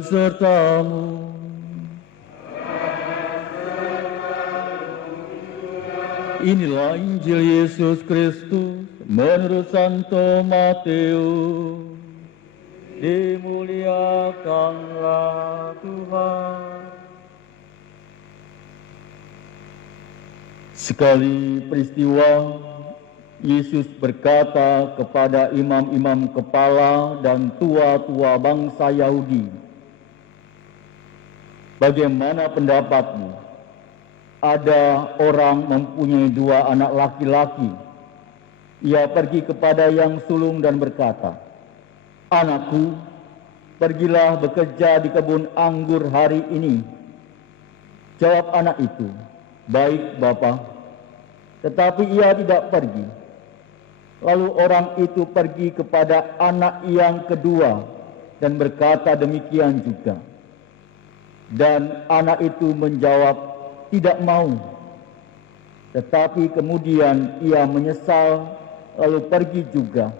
Tuhan sertamu. Inilah Injil Yesus Kristus menurut Santo Matius. Dimuliakanlah Tuhan. Sekali peristiwa, Yesus berkata kepada imam-imam kepala dan tua-tua bangsa Yahudi, "Bagaimana pendapatmu? Ada orang mempunyai 2 anak laki-laki. Ia pergi kepada yang sulung dan berkata, 'Anakku, pergilah bekerja di kebun anggur hari ini.' Jawab anak itu, 'Baik, Bapa.' Tetapi ia tidak pergi. Lalu orang itu pergi kepada anak yang kedua dan berkata demikian juga. Dan anak itu menjawab, 'Tidak mau.' Tetapi kemudian ia menyesal lalu pergi juga.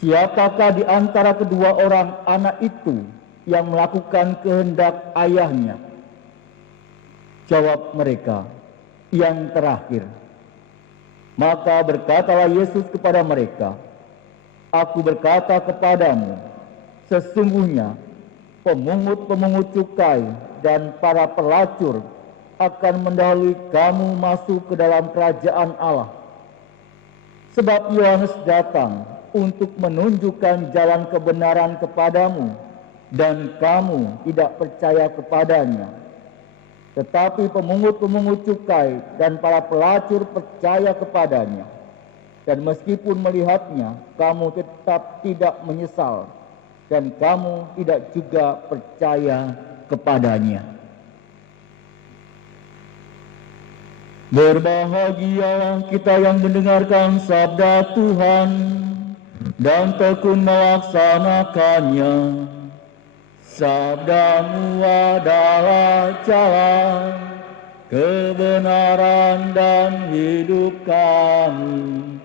Siapakah di antara kedua orang anak itu yang melakukan kehendak ayahnya?" Jawab mereka, "Yang terakhir." Maka berkatalah Yesus kepada mereka, "Aku berkata kepadamu, sesungguhnya pemungut-pemungut cukai dan para pelacur akan mendahului kamu masuk ke dalam kerajaan Allah. Sebab Yohanes datang untuk menunjukkan jalan kebenaran kepadamu, dan kamu tidak percaya kepadanya. Tetapi pemungut-pemungut cukai dan para pelacur percaya kepadanya. Dan meskipun melihatnya, kamu tetap tidak menyesal, dan kamu tidak juga percaya kepadanya." Berbahagialah kita yang mendengarkan sabda Tuhan dan tekun melaksanakannya. Sabda-Mu adalah jalan, kebenaran dan hidup kami.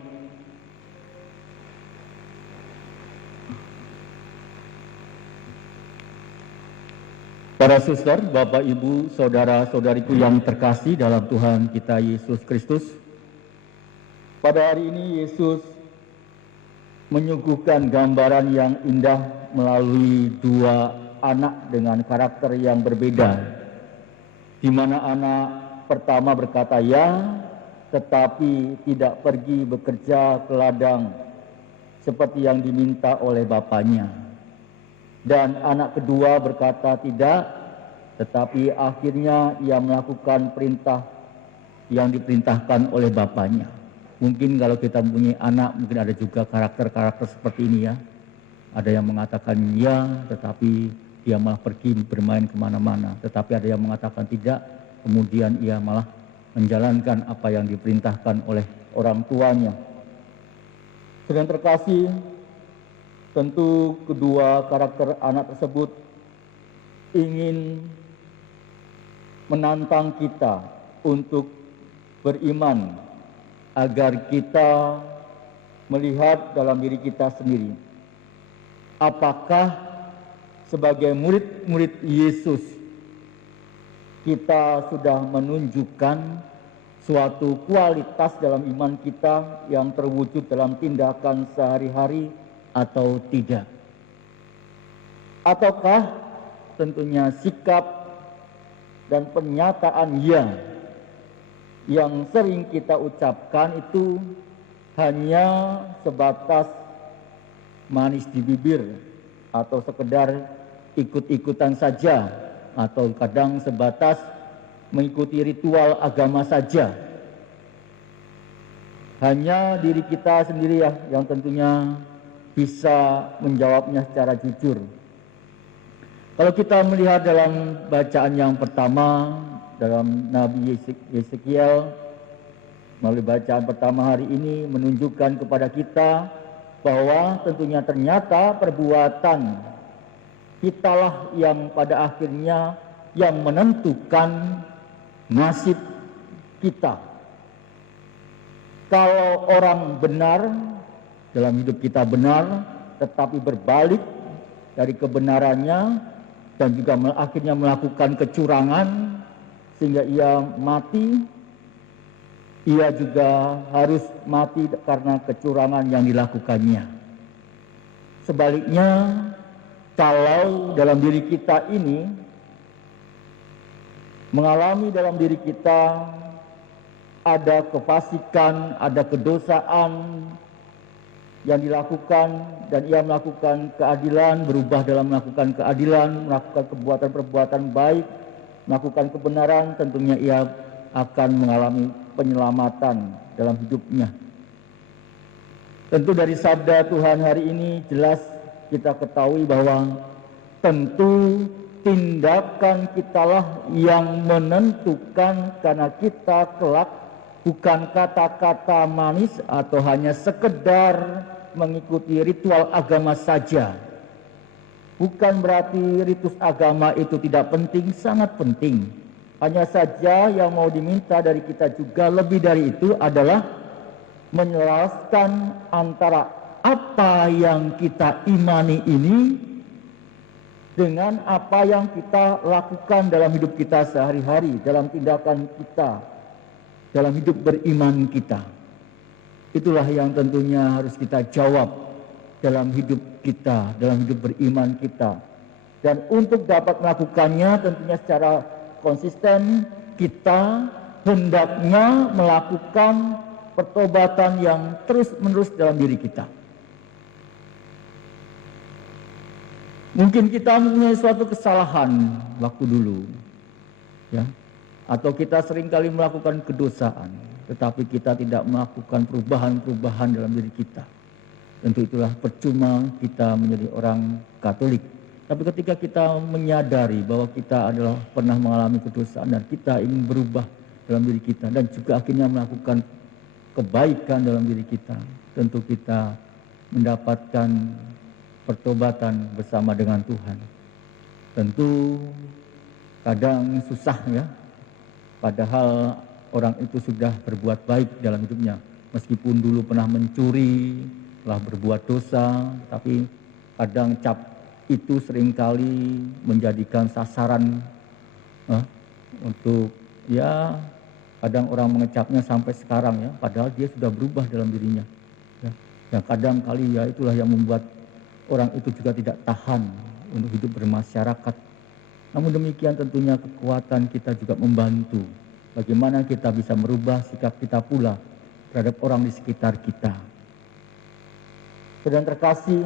Para suster, Bapak, Ibu, saudara-saudariku yang terkasih dalam Tuhan kita Yesus Kristus, pada hari ini Yesus menyuguhkan gambaran yang indah melalui 2 anak dengan karakter yang berbeda, di mana anak pertama berkata ya, tetapi tidak pergi bekerja ke ladang seperti yang diminta oleh bapaknya. Dan anak kedua berkata tidak, tetapi akhirnya ia melakukan perintah yang diperintahkan oleh bapaknya. Mungkin kalau kita mempunyai anak, mungkin ada juga karakter-karakter seperti ini ya. Ada yang mengatakan ya, tetapi dia malah pergi bermain kemana-mana. Tetapi ada yang mengatakan tidak, kemudian ia malah menjalankan apa yang diperintahkan oleh orang tuanya. Sedang terkasih, tentu kedua karakter anak tersebut ingin menantang kita untuk beriman agar kita melihat dalam diri kita sendiri. Apakah sebagai murid-murid Yesus kita sudah menunjukkan suatu kualitas dalam iman kita yang terwujud dalam tindakan sehari-hari atau tidak? Ataukah tentunya sikap dan pernyataan ya yang sering kita ucapkan itu hanya sebatas manis di bibir atau sekedar ikut-ikutan saja, atau kadang sebatas mengikuti ritual agama saja? Hanya diri kita sendiri ya yang tentunya bisa menjawabnya secara jujur. Kalau kita melihat dalam bacaan yang pertama dalam Nabi Yeskiel, melalui bacaan pertama hari ini menunjukkan kepada kita bahwa tentunya ternyata perbuatan kitalah yang pada akhirnya yang menentukan nasib kita. Kalau orang benar, dalam hidup kita benar, tetapi berbalik dari kebenarannya dan juga akhirnya melakukan kecurangan sehingga ia mati, ia juga harus mati karena kecurangan yang dilakukannya. Sebaliknya, kalau dalam diri kita ini mengalami dalam diri kita ada kefasikan, ada kedosaan yang dilakukan dan ia melakukan keadilan, berubah dalam melakukan keadilan, melakukan perbuatan-perbuatan baik, melakukan kebenaran, tentunya ia akan mengalami penyelamatan dalam hidupnya. Tentu dari sabda Tuhan hari ini jelas kita ketahui bahwa tentu tindakan kitalah yang menentukan, karena kita kelak bukan kata-kata manis atau hanya sekedar mengikuti ritual agama saja. Bukan berarti ritus agama itu tidak penting, sangat penting. Hanya saja yang mau diminta dari kita juga lebih dari itu adalah menyelaraskan antara apa yang kita imani ini dengan apa yang kita lakukan dalam hidup kita sehari-hari, dalam tindakan kita, dalam hidup beriman kita. Itulah yang tentunya harus kita jawab dalam hidup kita, dalam hidup beriman kita. Dan untuk dapat melakukannya tentunya secara konsisten kita hendaknya melakukan pertobatan yang terus-menerus dalam diri kita. Mungkin kita mempunyai suatu kesalahan waktu dulu, ya, atau kita seringkali melakukan kedosaan, tetapi kita tidak melakukan perubahan-perubahan dalam diri kita. Tentu itulah percuma kita menjadi orang Katolik. Tapi ketika kita menyadari bahwa kita adalah pernah mengalami kedosaan dan kita ingin berubah dalam diri kita dan juga akhirnya melakukan kebaikan dalam diri kita, tentu kita mendapatkan pertobatan bersama dengan Tuhan. Tentu kadang susah ya, padahal orang itu sudah berbuat baik dalam hidupnya. Meskipun dulu pernah mencuri, telah berbuat dosa, tapi kadang cap itu seringkali menjadikan sasaran untuk ya, kadang orang mengecapnya sampai sekarang ya, padahal dia sudah berubah dalam dirinya. Ya. Dan kadang kali ya itulah yang membuat orang itu juga tidak tahan untuk hidup bermasyarakat. Namun demikian tentunya kekuatan kita juga membantu bagaimana kita bisa merubah sikap kita pula terhadap orang di sekitar kita. Saudara terkasih,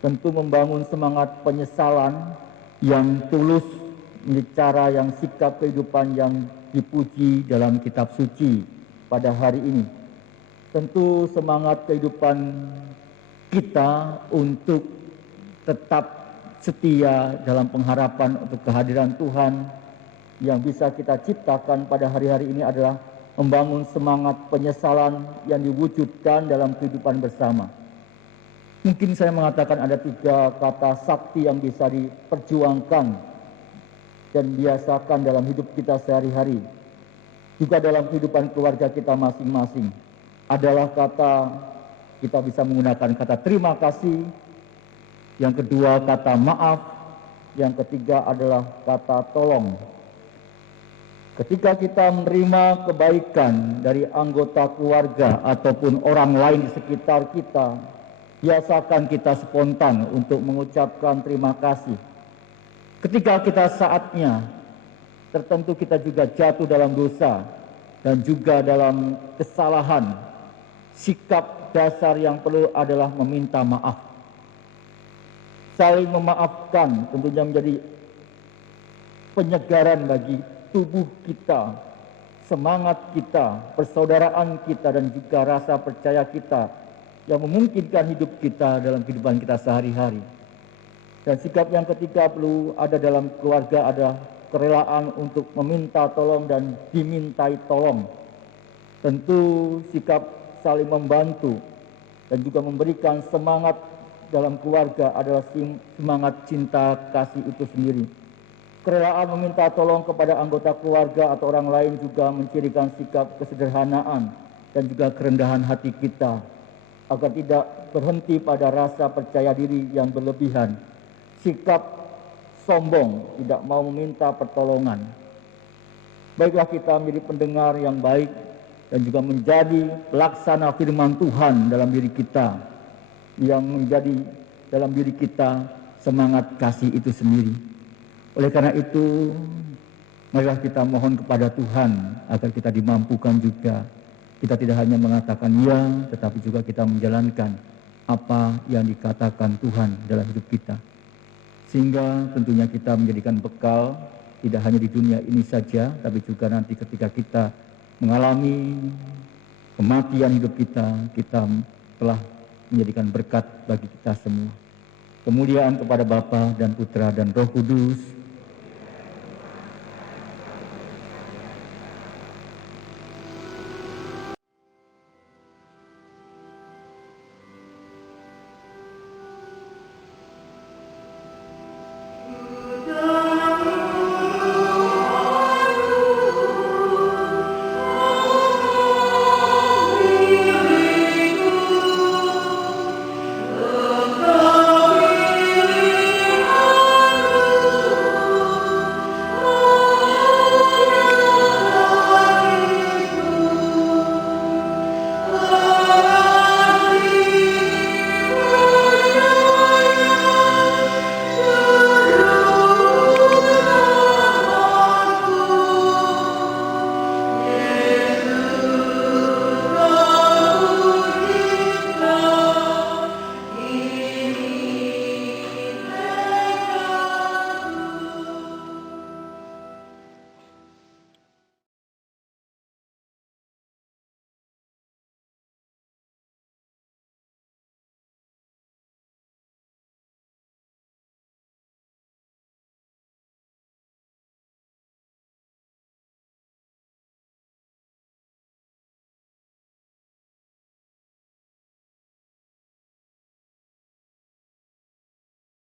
tentu membangun semangat penyesalan yang tulus menjadi cara yang sikap kehidupan yang dipuji dalam kitab suci pada hari ini. Tentu semangat kehidupan kita untuk tetap setia dalam pengharapan untuk kehadiran Tuhan yang bisa kita ciptakan pada hari-hari ini adalah membangun semangat penyesalan yang diwujudkan dalam kehidupan bersama. Mungkin saya mengatakan ada 3 kata sakti yang bisa diperjuangkan dan biasakan dalam hidup kita sehari-hari. Juga dalam kehidupan keluarga kita masing-masing. Adalah kita bisa menggunakan kata terima kasih. Yang kedua kata maaf. Yang ketiga adalah kata tolong. Ketika kita menerima kebaikan dari anggota keluarga ataupun orang lain di sekitar kita, biasakan kita spontan untuk mengucapkan terima kasih. Ketika kita saatnya tertentu kita juga jatuh dalam dosa dan juga dalam kesalahan, sikap dasar yang perlu adalah meminta maaf. Saling memaafkan tentunya menjadi penyegaran bagi tubuh kita, semangat kita, persaudaraan kita, dan juga rasa percaya kita yang memungkinkan hidup kita dalam kehidupan kita sehari-hari. Dan sikap yang ketiga perlu ada dalam keluarga, ada kerelaan untuk meminta tolong dan dimintai tolong. Tentu sikap saling membantu dan juga memberikan semangat dalam keluarga adalah semangat cinta kasih itu sendiri. Kerelaan meminta tolong kepada anggota keluarga atau orang lain juga mencirikan sikap kesederhanaan dan juga kerendahan hati kita, agar tidak berhenti pada rasa percaya diri yang berlebihan, sikap sombong, tidak mau meminta pertolongan. Baiklah kita menjadi pendengar yang baik dan juga menjadi pelaksana firman Tuhan dalam diri kita, yang menjadi dalam diri kita semangat kasih itu sendiri. Oleh karena itu, marilah kita mohon kepada Tuhan agar kita dimampukan juga. Kita tidak hanya mengatakan ya, tetapi juga kita menjalankan apa yang dikatakan Tuhan dalam hidup kita. Sehingga tentunya kita menjadikan bekal tidak hanya di dunia ini saja, tapi juga nanti ketika kita mengalami kematian hidup kita, kita telah menjadikan berkat bagi kita semua. Kemuliaan kepada Bapa dan Putra dan Roh Kudus,